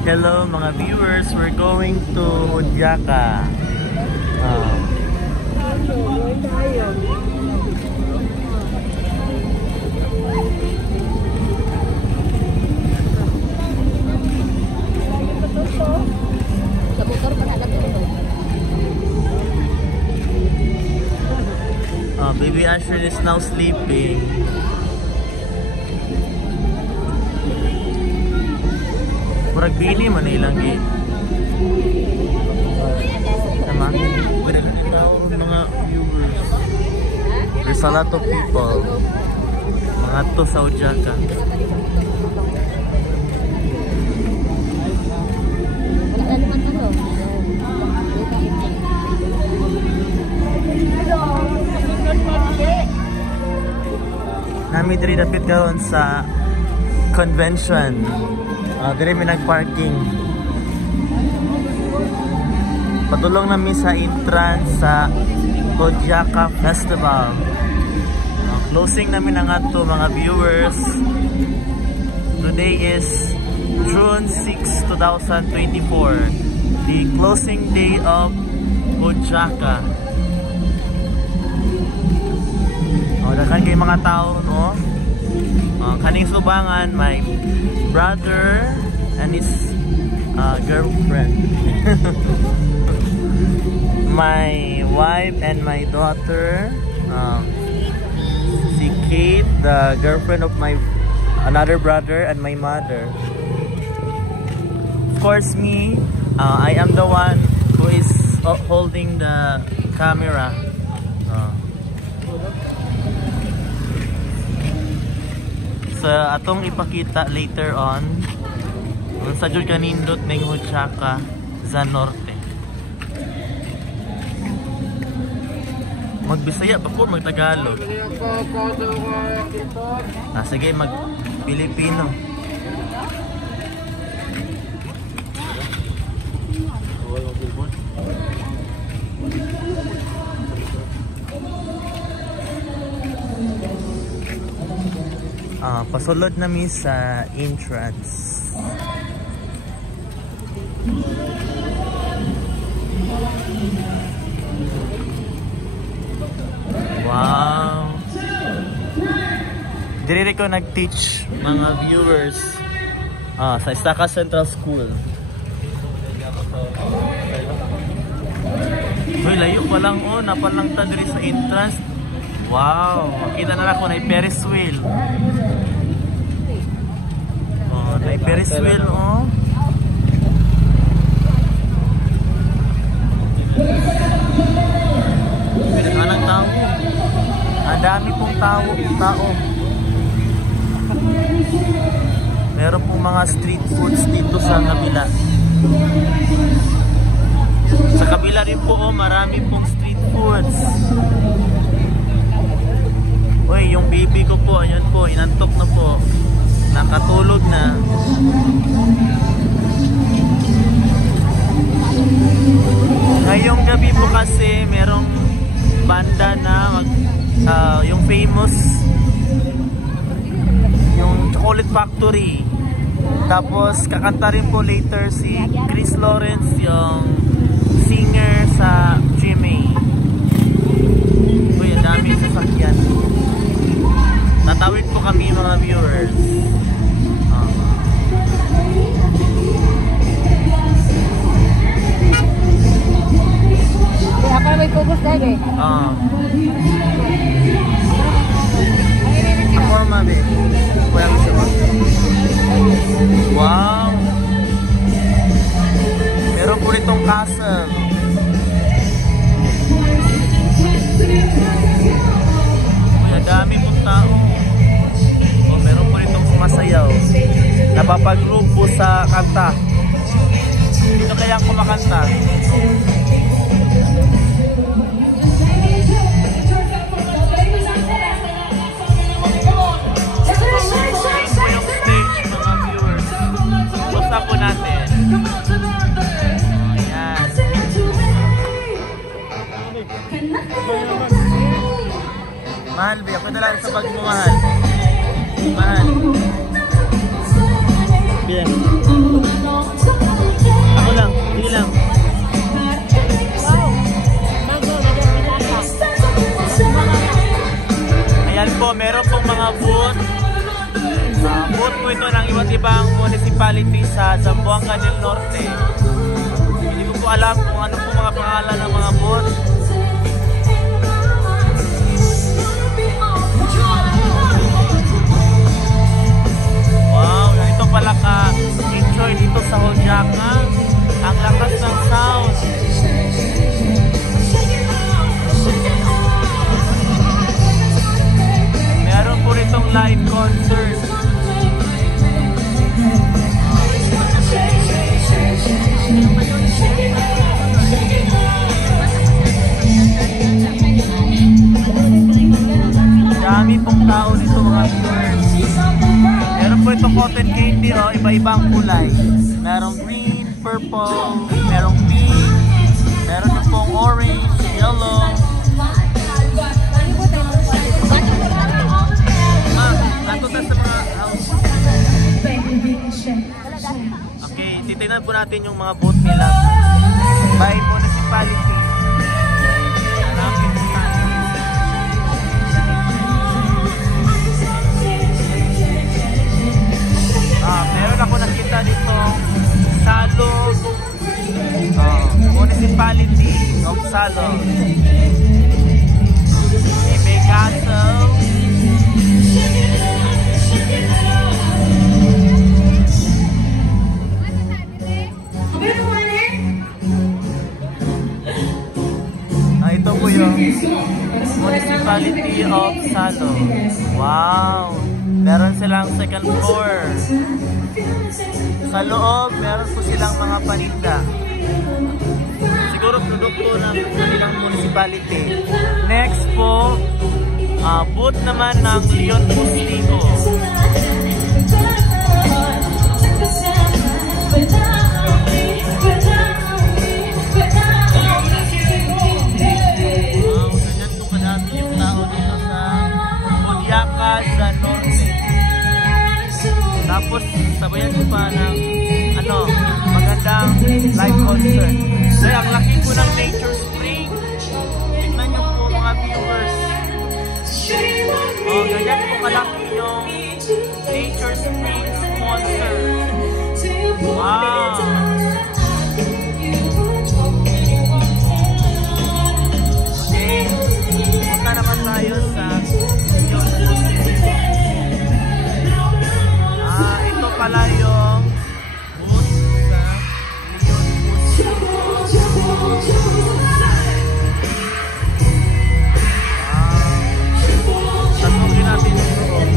Hello mga viewers, we're going to Odiaca. Baby Asher is now sleeping. Murag bini man ilang gate. Tama? Mga viewers. There's a lot of people. Mga to sa Odiaca. Nami diri dapit karon sa convention. Diri mi nag-parking. Patulong namin sa entrance sa Odiaca Festival. Closing namin ang ato mga viewers. Today is June 6, 2024. The closing day of Odiaca. Dakan kay mga tao, no? Kaning subangan, my brother and his girlfriend. My wife and my daughter, si Kate, the girlfriend of my another brother, and my mother. Of course, me, I am the one who is holding the camera. Sa atong ipakita later on sa jud kanindot ning Odiaca sa norte. Magbisaya pa ko, magtagalog. Sige, mag Pilipino. Pasulod namin sa entrance. Wow! Diri ko nag-teach mga viewers sa Estaca Central School. Uy, layo pa lang napalang ta diri sa entrance. Wow! Makita na ako na Ferris wheel. May Ferris wheel, Pinaghanang tao. Ang dami pong tao. Meron pong mga street foods dito sa kabila. Sa kabila rin po, marami pong street foods. Uy, yung baby ko po, ayan po, inantok na po. Nakatulog na. Ngayong gabi po kasi merong banda na yung famous yung Chocolate Factory. Tapos kakanta rin po later si Chris Lawrence, yung singer sa GMA. Uy, ang daming sasakyan. Tatawid po kami mga viewers. Apa may focus dahil Forma be. Wow. Meron po itong castle. May dami pong tao. Meron po itong sumasayaw. Napapagrupo sa kanta. Sino kaya kumakanta? Basta po natin. Ayan. Mahal, be. Ako na lang sa bag mo, mahal. Mahal. Bien. po ito ng iba't ibang municipality sa Zamboanga del Norte. Hindi ko po alam kung ano po mga pangalan ng mga booth. Wow, ito pala ka-enjoy dito sa Hodyaka. Ang lakas ng sound. Meron po ritong live concert. Dami pong tao dito mga viewers. Meron po itong cotton candy, oh, iba-ibang kulay. Merong green, purple, merong pink, meron na pong orange, yellow. Ato na sa mga house. Okay, titignan po natin yung mga booth nila by municipality. Meron ako nakita dito Salog, Municipality of Salog, Ibay Castle, ito po yung Municipality of Salog. Wow! Meron silang second floor. Sa loob, meron po silang mga paninda. Siguro produkto ng kanilang municipality. Next po, booth naman ng Leon Postigo. Ganyan po kadami yung tao dito sa Hodyaka sa Norte. Tapos sabayan ko pa ng magandang live concert. Kaya ang laki po ng Nature Spring. Tignan nyo po mga viewers. Ganyan po kalaki yung Nature Spring sponsor. Wow! Okay, punta naman tayo sa ito pala yung booth sa tatungin natin yung loob.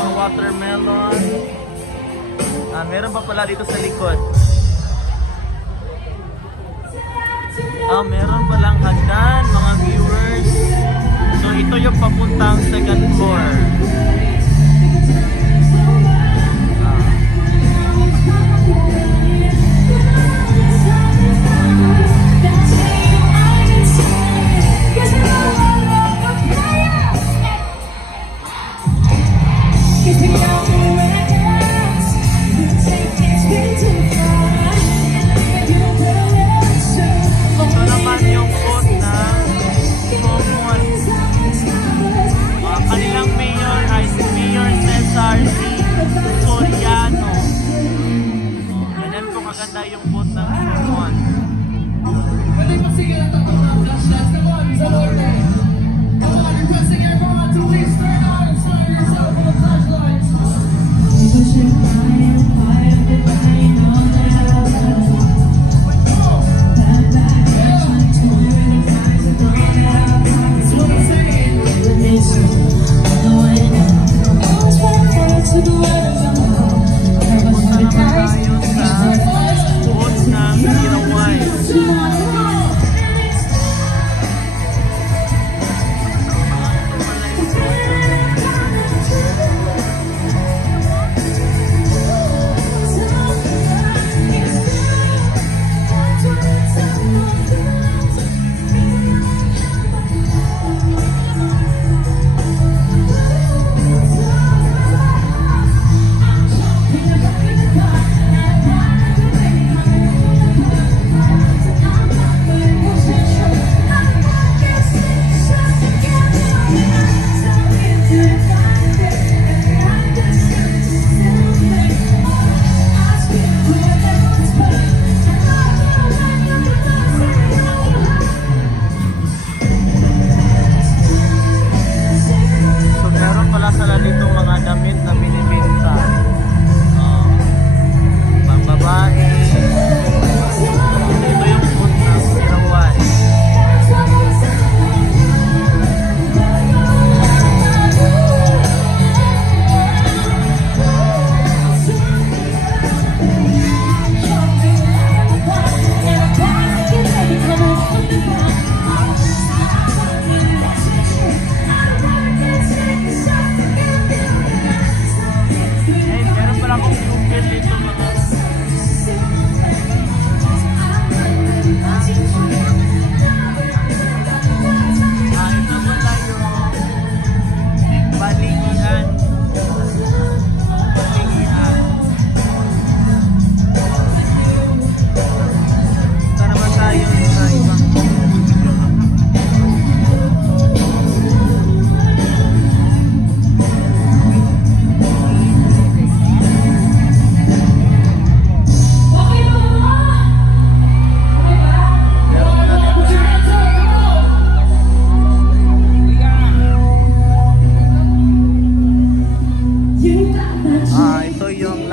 mga watermelon. Meron pa pala dito sa likod. Meron palang hagdan, mga viewers. So ito yung papuntang second floor.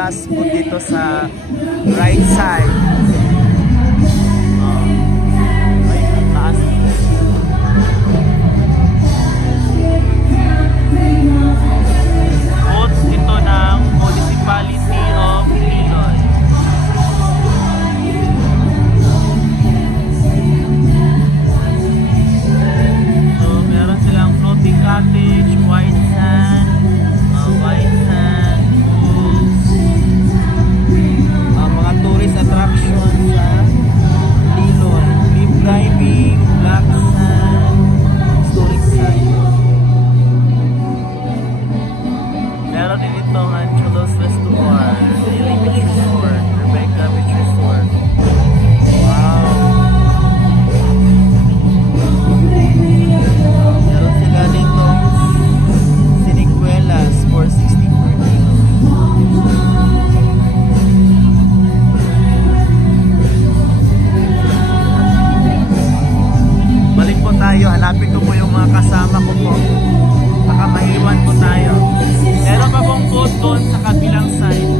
last po dito sa right side. Ay, taas. Quotes ito ng Municipality of Iloy. So, meron silang floating cottage, white sand, mga tourist attractions sa Iloy, cliff diving, black sand, historic site. Meron din itong Angelos Festival, Daily Beach Resort, Rebecca Beach Resort. Wow! Meron sila dito Sinicuelas for 60 per kilo. Balik po tayo, hanapin ko po yung mga kasama ko po. Baka maiwan po tayo. Meron pa pong boat doon sa kabilang side.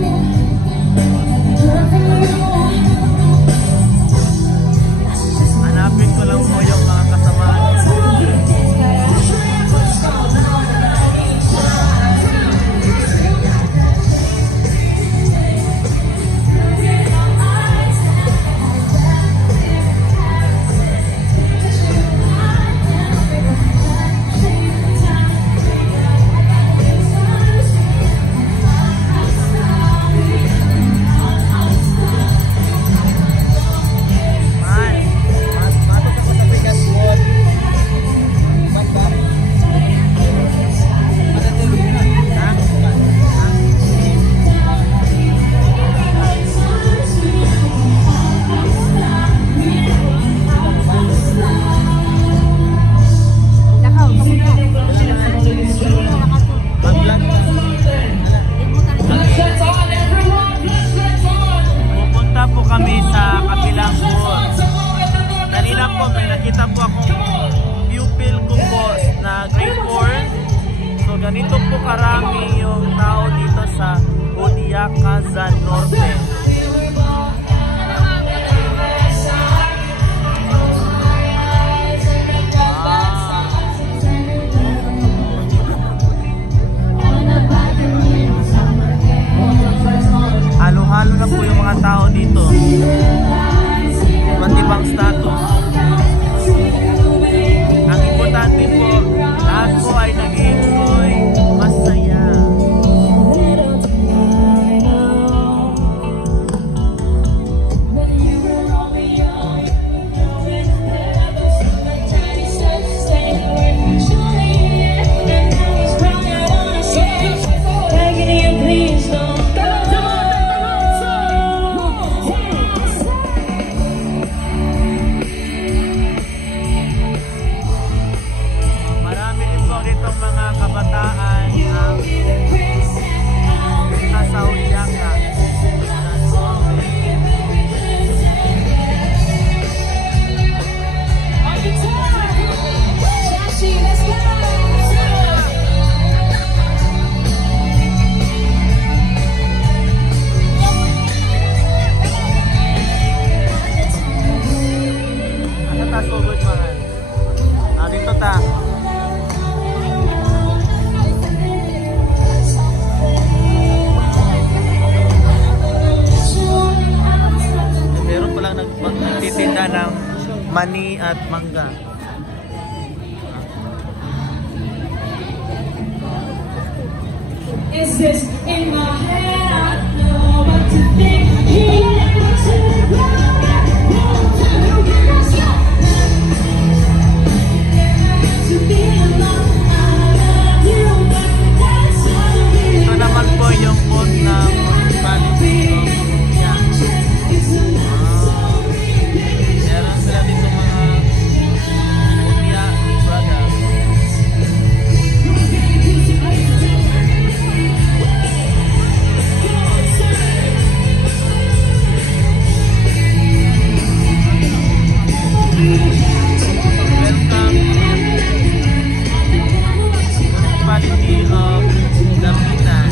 kita po akong pupil ko po na grade 4. So ganito po karami yung tao dito sa Odiaca Norte. Halo-halo na po yung mga tao dito. Iba't ibang status. Ang importante po, lahat po ay nag-enjoy, masaya. Nagtitinda ng mani at mangga. Is this in my head? I know what to think. Ito naman po yung quote ng municipality of Lumpia. Meron sila dito mga Lumpia brothers. Welcome municipality of Dapitan.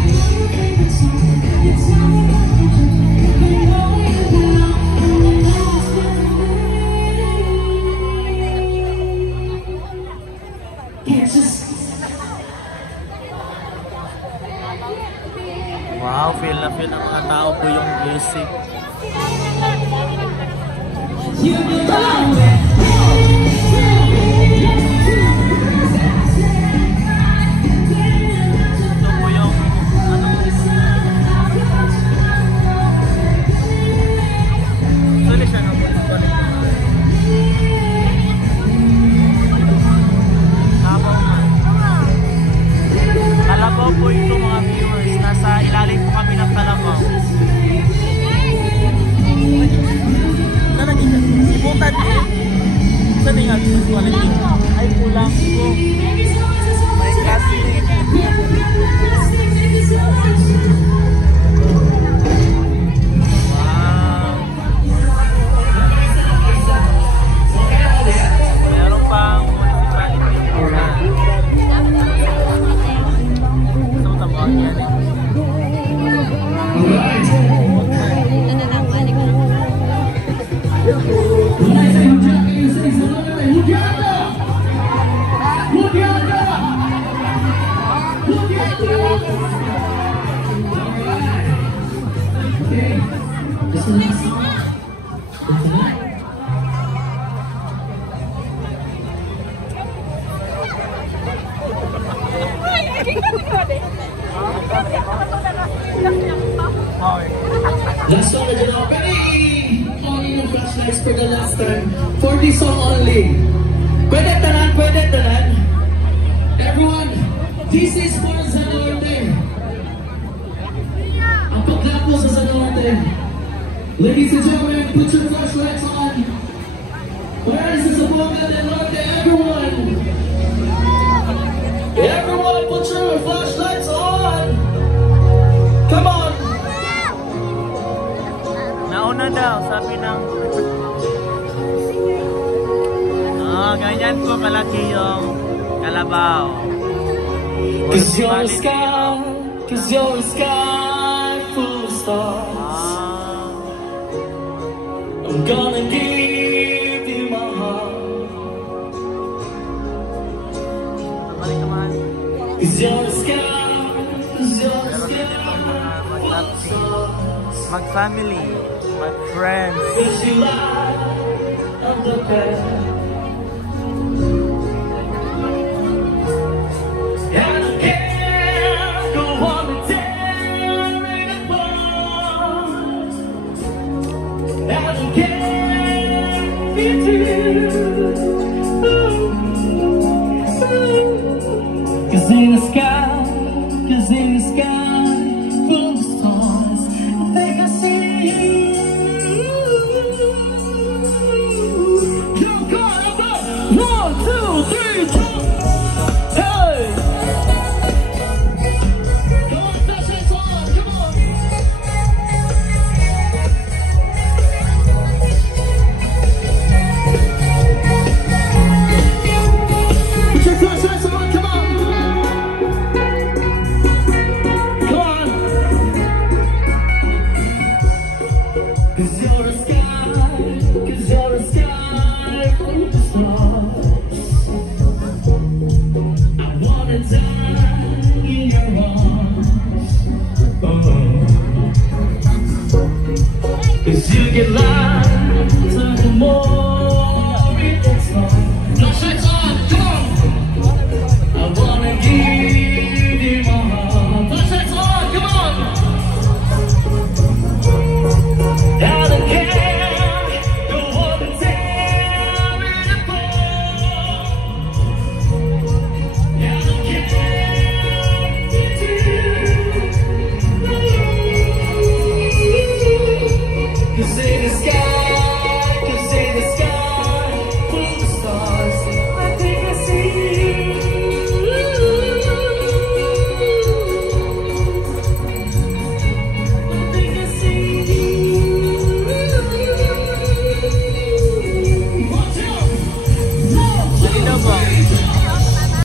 Wow, feel na feel ng mga tao po yung music. Ito po yung ano, actually siya ng Kalabaw po ito mga viewers. Nasa ilalim po kami ng Kalabaw. Ibutan din. Saan yung actuality? Ay pulang po. May classmate. Wow. Meron pang municipality. Gusto mo tabuhan yan eh. Last song na dyan ako. Only yung flashlights for the last time. For this song only. Pwede tanan, pwede tanan. Everyone, this is for Zanorte. Ang paglapo sa Zanorte. Ladies and gentlemen, put your flashlights on. Where is the Zamboanga del Norte? Everyone! Everyone, put your flashlights on! Come on! Nauna daw, sabi ng Wow. Cause you're a sky, cause you're a sky full of stars. I'm gonna give you my heart. Cause you're a sky, cause you're a sky full of stars. Mag-family, mag-friends. Cause you light up the bed. Cause in the sky, full of stars, I think I see you. Yo, God, up, 1, 2, 3, jump! Hey! Come on, touch that song, come on! Check that song, come on! Cause you're a sky full of stars. I wanna die in your arms. Cause you get light like the morning.